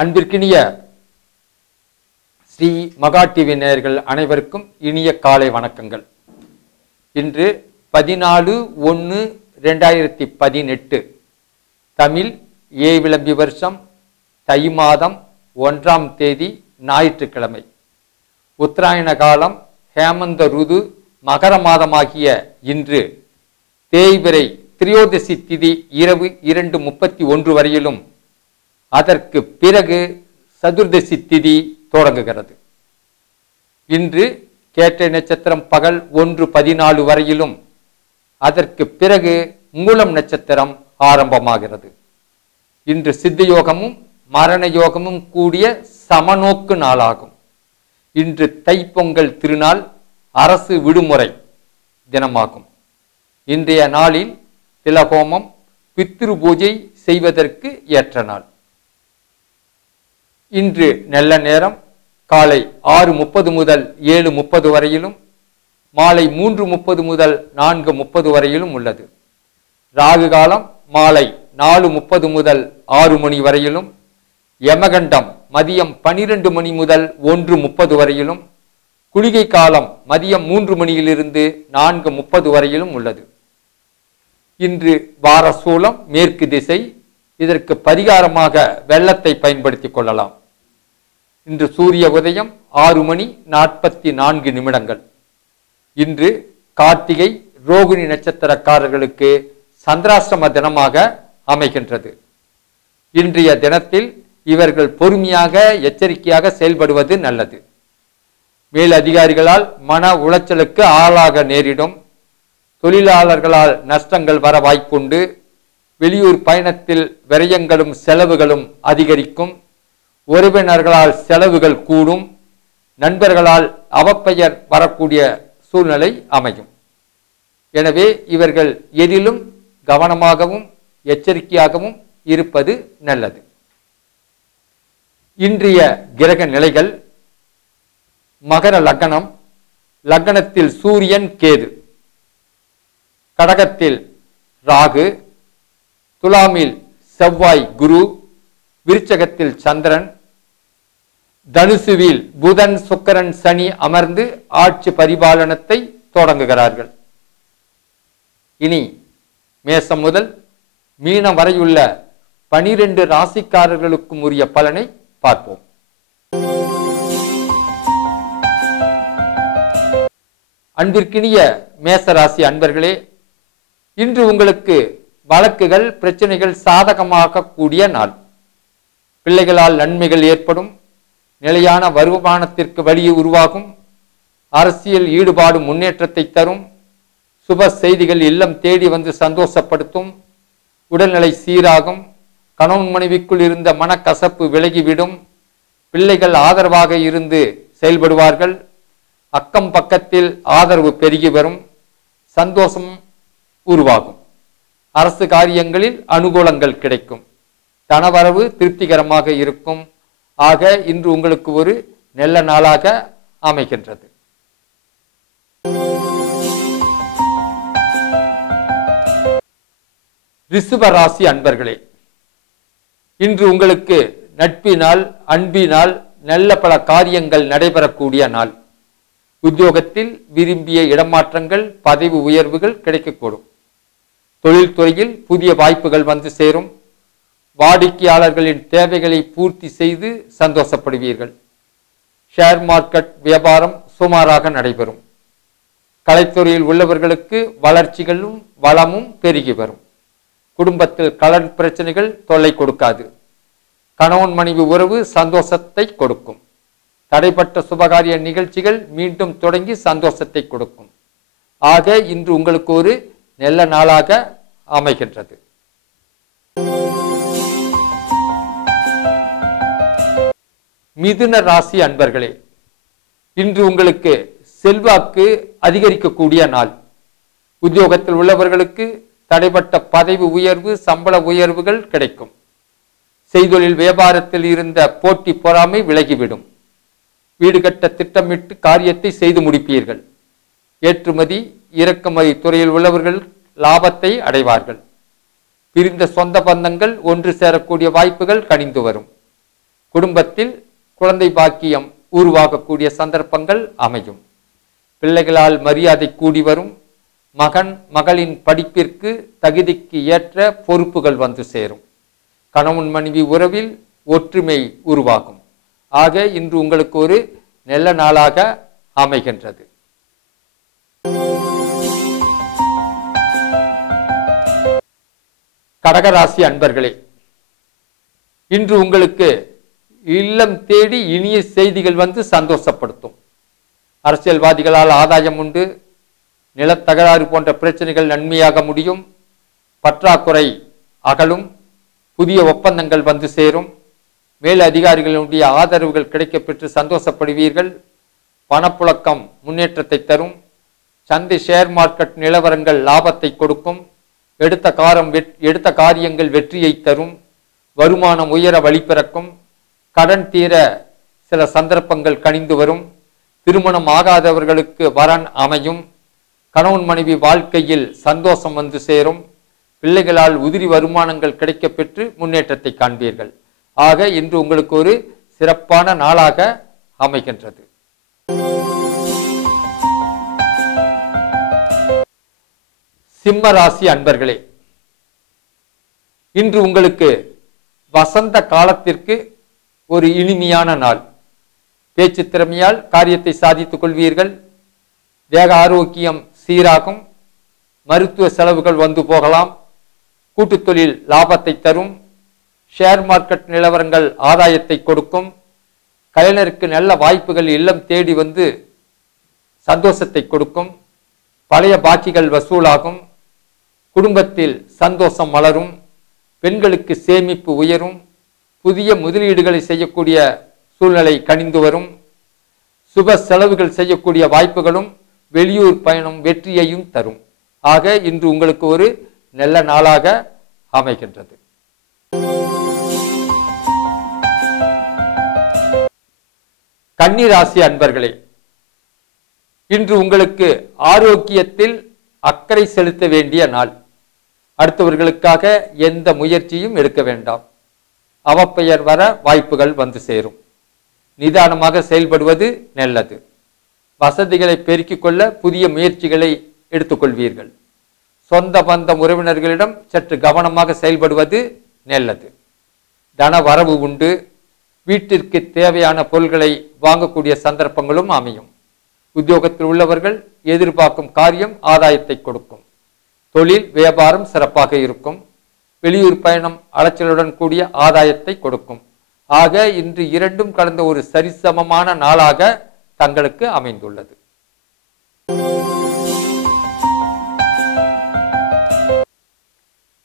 அன்பிற்கினிய ஸ்ரீ மகா டிவி நேயர்கள் அனைவருக்கும் இனிய காலை வணக்கங்கள். இன்று பதினாலு ஒன்று ரெண்டாயிரத்தி பதினெட்டு. தமிழ் ஏ விளம்பி வருஷம் தை மாதம் ஒன்றாம் தேதி ஞாயிற்றுக்கிழமை. உத்தராயண காலம் ஹேமந்த ருது மகர மாதமாகிய இன்று தேய்பிரை திரியோதசி திதி இரவு இரண்டு முப்பத்தி ஒன்று வரையிலும் அதற்கு பிறகு சதுர்தசி திதி தொடங்குகிறது. இன்று கேட்டை நட்சத்திரம் பகல் ஒன்று பதினாலு வரையிலும் அதற்கு பிறகு மூலம் நட்சத்திரம் ஆரம்பமாகிறது. இன்று சித்த யோகமும் மரண யோகமும் கூடிய சமநோக்கு நாளாகும். இன்று தைப்பொங்கல் திருநாள் அரசு விடுமுறை தினமாகும். இன்றைய நாளில் திலகோமம் பித்ரு பூஜை செய்வதற்கு ஏற்ற நாள். இன்று நல்ல நேரம். காலை ஆறு முப்பது முதல் ஏழு முப்பது வரையிலும் மாலை மூன்று முப்பது முதல் நான்கு முப்பது வரையிலும் உள்ளது. ராகு காலம் மாலை நாலு முப்பது முதல் ஆறு மணி வரையிலும் யமகண்டம் மதியம் பனிரெண்டு மணி முதல் ஒன்று முப்பது வரையிலும் குளிகை காலம் மதியம் மூன்று மணியிலிருந்து நான்கு முப்பது வரையிலும் உள்ளது. இன்று வாரசூலம் மேற்கு திசை இதற்கு பரிகாரமாக வெள்ளத்தை பயன்படுத்திக் கொள்ளலாம். இன்று சூரிய உதயம் ஆறு மணி நாற்பத்தி நான்கு நிமிடங்கள். இன்று கார்த்திகை ரோகிணி நட்சத்திரக்காரர்களுக்கு சந்திராசிரம தினமாக அமைகின்றது. இன்றைய தினத்தில் இவர்கள் பொறுமையாக எச்சரிக்கையாக செயல்படுவது நல்லது. மேல் அதிகாரிகளால் மன உளைச்சலுக்கு ஆளாக நேரிடும். தொழிலாளர்களால் நஷ்டங்கள் வர வாய்ப்புண்டு. வெளியூர் பயணத்தில் விரயங்களும் செலவுகளும் அதிகரிக்கும். உறவினர்களால் செலவுகள் கூடும் நண்பர்களால் அவப்பெயர் வரக்கூடிய சூழ்நிலை அமையும். எனவே இவர்கள் எதிலும் கவனமாகவும் எச்சரிக்கையாகவும் இருப்பது நல்லது. இன்றைய கிரக நிலைகள் மகர லக்னம் லக்னத்தில் சூரியன் கேது கடகத்தில் ராகு துலாமில் செவ்வாய் குரு விருச்சகத்தில் சந்திரன் தனுசுவில் புதன் சுக்கரன் சனி அமர்ந்து ஆட்சி பரிபாலனத்தை தொடங்குகிறார்கள். இனி மேசம் முதல் மீனம் வரையுள்ள பனிரெண்டு ராசிக்காரர்களுக்கும் உரிய பலனை பார்ப்போம். அன்பிற்கினிய மேசராசி அன்பர்களே இன்று உங்களுக்கு வழக்குகள் பிரச்சனைகள் சாதகமாக கூடிய நாள். பிள்ளைகளால் நன்மைகள் ஏற்படும். நிலையான வருமானத்திற்கு வழி உருவாகும். அரசியல் ஈடுபாடு முன்னேற்றத்தை தரும். சுப செய்திகள் இல்லம் தேடி வந்து சந்தோஷப்படுத்தும். உடல்நிலை சீராகும். கணவன் மனைவிக்குள் இருந்த மனக்கசப்பு விலகிவிடும். பிள்ளைகள் ஆதரவாக இருந்து செயல்படுவார்கள். அக்கம் பக்கத்தில் ஆதரவு பெருகி வரும். சந்தோஷம் உருவாகும். அரசு காரியங்களில் அனுகூலங்கள் கிடைக்கும். தனவரவு திருப்திகரமாக இருக்கும். ஆக இன்று உங்களுக்கு ஒரு நல்ல நாளாக அமைகின்றது. ரிஷப ராசி அன்பர்களே இன்று உங்களுக்கு நட்பினால் அன்பினால் நல்ல பல காரியங்கள் நடைபெறக்கூடிய நாள். உத்தியோகத்தில் விரும்பிய இடமாற்றங்கள் பதவி உயர்வுகள் கிடைக்கக்கூடும். தொழில்துறையில் புதிய வாய்ப்புகள் வந்து சேரும். வாடிக்கையாளர்களின் தேவைகளை பூர்த்தி செய்து சந்தோஷப்படுவீர்கள். ஷேர் மார்க்கெட் வியாபாரம் சுமாராக நடைபெறும். கலைத்துறையில் உள்ளவர்களுக்கு வளர்ச்சிகளும் வளமும் பெருகி வரும். குடும்பத்தில் கலன் பிரச்சனைகள் தொல்லை கொடுக்காது. கணவன் மனைவி உறவு சந்தோஷத்தை கொடுக்கும். தடைப்பட்ட சுபகாரிய நிகழ்ச்சிகள் மீண்டும் தொடங்கி சந்தோஷத்தை கொடுக்கும். ஆக இன்று உங்களுக்கு ஒரு நல்ல நாளாக அமைகின்றது. மிதுன ராசி அன்பர்களே இன்று உங்களுக்கு செல்வாக்கு அதிகரிக்கக்கூடிய நாள். உத்தியோகத்தில் உள்ளவர்களுக்கு தடைப்பட்ட பதவி உயர்வு சம்பள உயர்வுகள் கிடைக்கும். செய்தொழில் வியாபாரத்தில் இருந்த போட்டி பொறாமை விலகிவிடும். வீடு கட்ட திட்டமிட்டு காரியத்தை செய்து முடிப்பீர்கள். ஏற்றுமதி இறக்குமதி துறையில் உள்ளவர்கள் லாபத்தை அடைவார்கள். பிரிந்த சொந்த பந்தங்கள் ஒன்று சேரக்கூடிய வாய்ப்புகள் கனிந்து வரும். குடும்பத்தில் குழந்தை பாக்கியம் உருவாகக்கூடிய சந்தர்ப்பங்கள் அமையும். பிள்ளைகளால் மரியாதை கூடி வரும். மகன் மகளின் படிப்பிற்கு தகுதிக்கு ஏற்ற பொறுப்புகள் வந்து சேரும். கணவன் மனைவி உறவில் ஒற்றுமை உருவாகும். ஆக இன்று உங்களுக்கு ஒரு நல்ல நாளாக அமைகின்றது. கடகராசி அன்பர்களே இன்று உங்களுக்கு இல்லம் தேடி இனிய செய்திகள் வந்து சந்தோஷப்படுத்தும். அரசியல்வாதிகளால் ஆதாயம் உண்டு. நிலத்தகராறு போன்ற பிரச்சனைகள் நன்மையாக முடியும். பற்றாக்குறை அகலும். புதிய ஒப்பந்தங்கள் வந்து சேரும். மேல் அதிகாரிகளுடைய ஆதரவுகள் கிடைக்கப்பெற்று சந்தோஷப்படுவீர்கள். பணப்புழக்கம் முன்னேற்றத்தை தரும். சந்தை ஷேர் மார்க்கெட் நிலவரங்கள் லாபத்தை கொடுக்கும். எடுத்த காரம் வெட் எடுத்த காரியங்கள் வெற்றியை தரும். வருமானம் உயர வழிபிறக்கும் கடன் தீர சில சந்தர்ப்பங்கள் கனிந்து வரும். திருமணம் ஆகாதவர்களுக்கு வரன் அமையும். கணவன் மனைவி வாழ்க்கையில் சந்தோஷம் வந்து சேரும். பிள்ளைகளால் உதிரி வருமானங்கள் கிடைக்க பெற்று முன்னேற்றத்தை காண்பீர்கள். ஆக இன்று உங்களுக்கு ஒரு சிறப்பான நாளாக அமைகின்றது. சிம்ம ராசி அன்பர்களே இன்று உங்களுக்கு வசந்த காலத்திற்கு ஒரு இனிமையான நாள். பேச்சு திறமையால் காரியத்தை சாதித்துக் கொள்வீர்கள். தேக ஆரோக்கியம் சீராகும். மருத்துவ செலவுகள் வந்து போகலாம். கூட்டுத் தொழில் லாபத்தை தரும். ஷேர் மார்க்கெட் நிலவரங்கள் ஆதாயத்தை கொடுக்கும். கலைஞருக்கு நல்ல வாய்ப்புகள் இல்லம் தேடி வந்து சந்தோஷத்தை கொடுக்கும். பழைய பாக்கிகள் வசூலாகும். குடும்பத்தில் சந்தோஷம் மலரும். பெண்களுக்கு சேமிப்பு உயரும். புதிய முதலீடுகளை செய்யக்கூடிய சூழ்நிலை கனிந்து வரும். சுப செலவுகள் செய்யக்கூடிய வாய்ப்புகளும் வெளியூர் பயணம் வெற்றியையும் தரும். ஆக இன்று உங்களுக்கு ஒரு நல்ல நாளாக அமைகின்றது. கன்னிராசி அன்பர்களே இன்று உங்களுக்கு ஆரோக்கியத்தில் அக்கறை செலுத்த வேண்டிய நாள். அடுத்தவர்களுக்காக எந்த முயற்சியும் எடுக்க வேண்டாம். அவப்பெயர் வர வாய்ப்புகள் வந்து சேரும். நிதானமாக செயல்படுவது நல்லது. வசதிகளை பெருக்கிக் கொள்ள புதிய முயற்சிகளை எடுத்துக்கொள்வீர்கள் சொந்த பந்த உறவினர்களிடம் சற்று கவனமாக செயல்படுவது நல்லது. தன வரவு உண்டு. வீட்டிற்கு தேவையான பொருள்களை வாங்கக்கூடிய சந்தர்ப்பங்களும் அமையும். உத்தியோகத்தில் உள்ளவர்கள் எதிர்பார்க்கும் காரியம் ஆதாயத்தை கொடுக்கும். தொழில் வியாபாரம் சிறப்பாக இருக்கும். வெளியூர் பயணம் அலைச்சலுடன் கூடிய ஆதாயத்தை கொடுக்கும். ஆக இன்று இரண்டும் கலந்த ஒரு சரிசமமான நாளாக தங்களுக்கு அமைந்துள்ளது.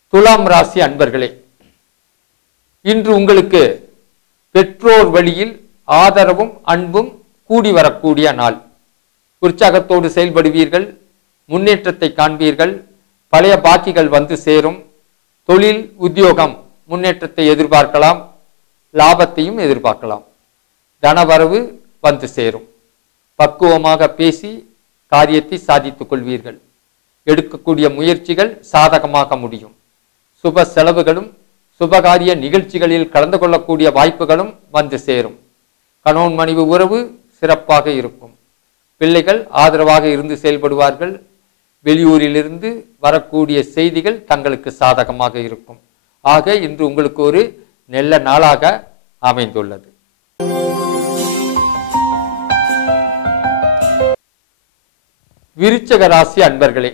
துலாம் ராசி அன்பர்களே இன்று உங்களுக்கு பெற்றோர் வழியில் ஆதரவும் அன்பும் கூடி வரக்கூடிய நாள். உற்சாகத்தோடு செயல்படுவீர்கள் முன்னேற்றத்தை காண்பீர்கள் பழைய பாக்கிகள் வந்து சேரும். தொழில் உத்தியோகம் முன்னேற்றத்தை எதிர்பார்க்கலாம் லாபத்தையும் எதிர்பார்க்கலாம். தனவரவு வந்து சேரும். பக்குவமாக பேசி காரியத்தை சாதித்துக் கொள்வீர்கள். எடுக்கக்கூடிய முயற்சிகள் சாதகமாக முடியும். சுப செலவுகளும் சுபகாரிய நிகழ்ச்சிகளில் கலந்து கொள்ளக்கூடிய வாய்ப்புகளும் வந்து சேரும். கணவன் மனைவி உறவு சிறப்பாக இருக்கும். பிள்ளைகள் ஆதரவாக இருந்து செயல்படுவார்கள். வெளியூரிலிருந்து வரக்கூடிய செய்திகள் தங்களுக்கு சாதகமாக இருக்கும். ஆக இன்று உங்களுக்கு ஒரு நல்ல நாளாக அமைந்துள்ளது. விருச்சக ராசி அன்பர்களே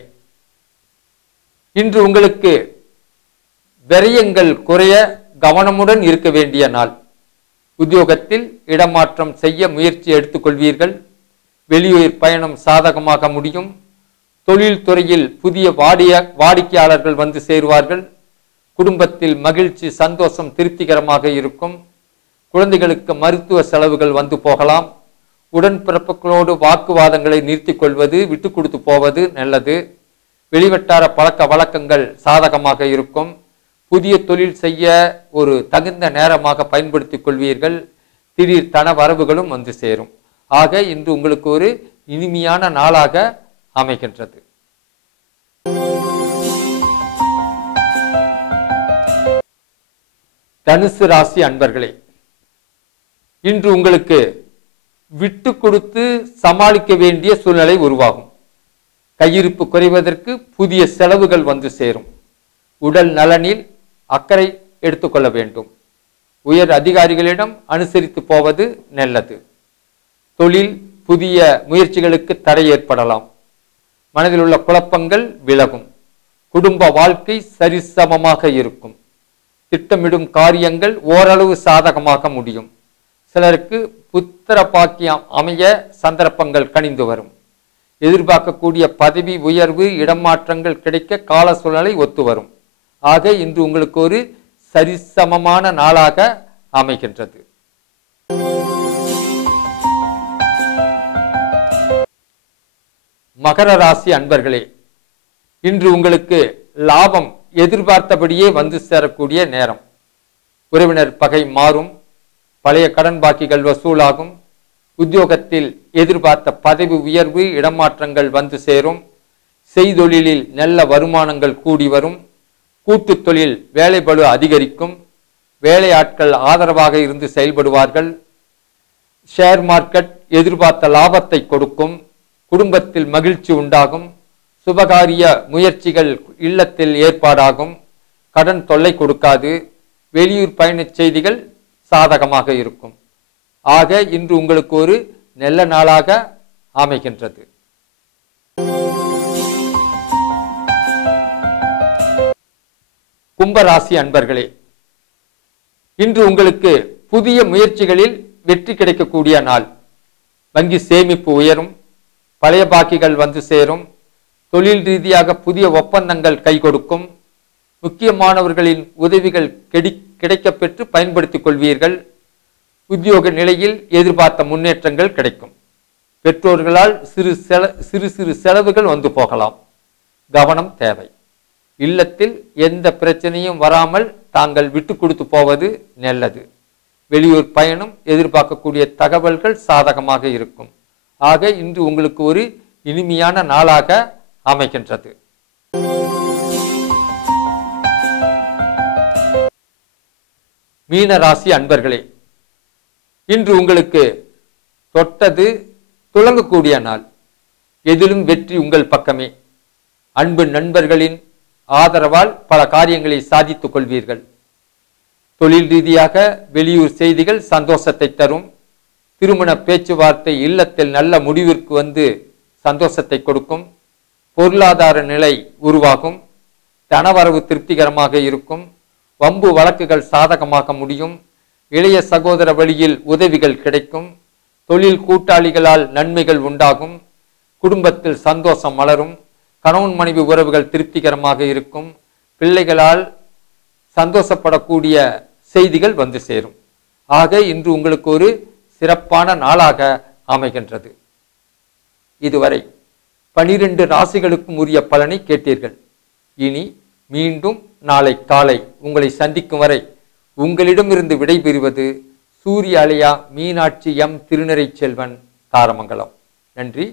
இன்று உங்களுக்கு விரயங்கள் குறைய கவனமுடன் இருக்க வேண்டிய நாள். உத்தியோகத்தில் இடமாற்றம் செய்ய முயற்சி எடுத்துக்கொள்வீர்கள். வெளியூர் பயணம் சாதகமாக முடியும். தொழில்துறையில் புதிய வாடிய வாடிக்கையாளர்கள் வந்து சேருவார்கள். குடும்பத்தில் மகிழ்ச்சி சந்தோஷம் திருப்திகரமாக இருக்கும். குழந்தைகளுக்கு மருத்துவ செலவுகள் வந்து போகலாம். உடன்பிறப்புகளோடு வாக்குவாதங்களை நிறுத்திக் கொள்வது விட்டு கொடுத்து போவது நல்லது. வெளிவட்டார பழக்க வழக்கங்கள் சாதகமாக இருக்கும். புதிய தொழில் செய்ய ஒரு தகுந்த நேரமாக பயன்படுத்திக் கொள்வீர்கள். திடீர் தன வரவுகளும் வந்து சேரும். ஆக இன்று உங்களுக்கு ஒரு இனிமையான நாளாக அமைகின்றது. தனுசு ராசி அன்பர்களே இன்று உங்களுக்கு விட்டு கொடுத்து சமாளிக்க வேண்டிய சூழ்நிலை உருவாகும். கையிருப்பு குறைவதற்கு புதிய செலவுகள் வந்து சேரும். உடல் நலனில் அக்கறை எடுத்துக்கொள்ள வேண்டும். உயர் அதிகாரிகளிடம் அனுசரித்து போவது நல்லது. தொழில் புதிய முயற்சிகளுக்கு தடை ஏற்படலாம். மனதில் உள்ள குழப்பங்கள் விலகும். குடும்ப வாழ்க்கை சரிசமமாக இருக்கும். திட்டமிடும் காரியங்கள் ஓரளவு சாதகமாக முடியும். சிலருக்கு புத்திர பாக்கியம் அமைய சந்தர்ப்பங்கள் கனிந்து வரும். எதிர்பார்க்கக்கூடிய பதவி உயர்வு இடமாற்றங்கள் கிடைக்க கால சூழ்நிலை ஒத்து வரும். ஆக இன்று உங்களுக்கு ஒரு சரிசமமான நாளாக அமைகின்றது. மகர ராசி அன்பர்களே இன்று உங்களுக்கு லாபம் எதிர்பார்த்தபடியே வந்து சேரக்கூடிய நேரம். உறவினர் பகை மாறும் பழைய கடன் பாக்கிகள் வசூலாகும் உத்தியோகத்தில் எதிர்பார்த்த பதவி உயர்வு இடமாற்றங்கள் வந்து சேரும் செய்தொழிலில் நல்ல வருமானங்கள் கூடி வரும் கூட்டு தொழில் வேலைபளு அதிகரிக்கும் வேலையாட்கள் ஆதரவாக இருந்து செயல்படுவார்கள் ஷேர் மார்க்கெட் எதிர்பார்த்த லாபத்தை கொடுக்கும் குடும்பத்தில் மகிழ்ச்சி உண்டாகும். சுபகாரிய முயற்சிகள் இல்லத்தில் ஏற்பாடாகும். கடன் தொல்லை கொடுக்காது. வெளியூர் பயணச் செய்திகள் சாதகமாக இருக்கும். ஆக இன்று உங்களுக்கு ஒரு நல்ல நாளாக அமைகின்றது. கும்பராசி அன்பர்களே இன்று உங்களுக்கு புதிய முயற்சிகளில் வெற்றி கிடைக்கக்கூடிய நாள். வங்கி சேமிப்பு உயரும். பழைய பாக்கிகள் வந்து சேரும். தொழில் ரீதியாக புதிய ஒப்பந்தங்கள் கை கொடுக்கும். முக்கியமானவர்களின் உதவிகள் கெடி கிடைக்கப்பெற்று பயன்படுத்திக் கொள்வீர்கள். உத்தியோக நிலையில் எதிர்பார்த்த முன்னேற்றங்கள் கிடைக்கும். பெற்றோர்களால் சிறு செல சிறு சிறு செலவுகள் வந்து போகலாம். கவனம் தேவை. இல்லத்தில் எந்த பிரச்சனையும் வராமல் தாங்கள் விட்டு கொடுத்து போவது நல்லது. வெளியூர் பயணம் எதிர்பார்க்கக்கூடிய தகவல்கள் சாதகமாக இருக்கும். ஆக இன்று உங்களுக்கு ஒரு இனிமையான நாளாக அமைகின்றது. மீனராசி அன்பர்களே இன்று உங்களுக்கு தொட்டது துளங்கக்கூடிய நாள். எதிலும் வெற்றி உங்கள் பக்கமே. அன்பு நண்பர்களின் ஆதரவால் பல காரியங்களை சாதித்துக் கொள்வீர்கள். தொழில் ரீதியாக வெளியூர் செய்திகள் சந்தோஷத்தை தரும். திருமண பேச்சுவார்த்தை இல்லத்தில் நல்ல முடிவிற்கு வந்து சந்தோஷத்தை கொடுக்கும். பொருளாதார நிலை உருவாகும். தனவரவு திருப்திகரமாக இருக்கும். வம்பு வழக்குகள் சாதகமாக முடியும். இளைய சகோதர வழியில் உதவிகள் கிடைக்கும். தொழில் கூட்டாளிகளால் நன்மைகள் உண்டாகும். குடும்பத்தில் சந்தோஷம் மலரும். கணவன் மனைவி உறவுகள் திருப்திகரமாக இருக்கும். பிள்ளைகளால் சந்தோஷப்படக்கூடிய செய்திகள் வந்து சேரும். ஆக இன்று உங்களுக்கு ஒரு சிறப்பான நாளாக அமைகின்றது. இதுவரை பனிரெண்டு ராசிகளுக்கும் உரிய பலனை கேட்டீர்கள். இனி மீண்டும் நாளை காலை உங்களை சந்திக்கும் வரை உங்களிடமிருந்து விடைபெறுவது சூரிய அலையா மீனாட்சி எம் திருநரை செல்வன் தாரமங்கலம். நன்றி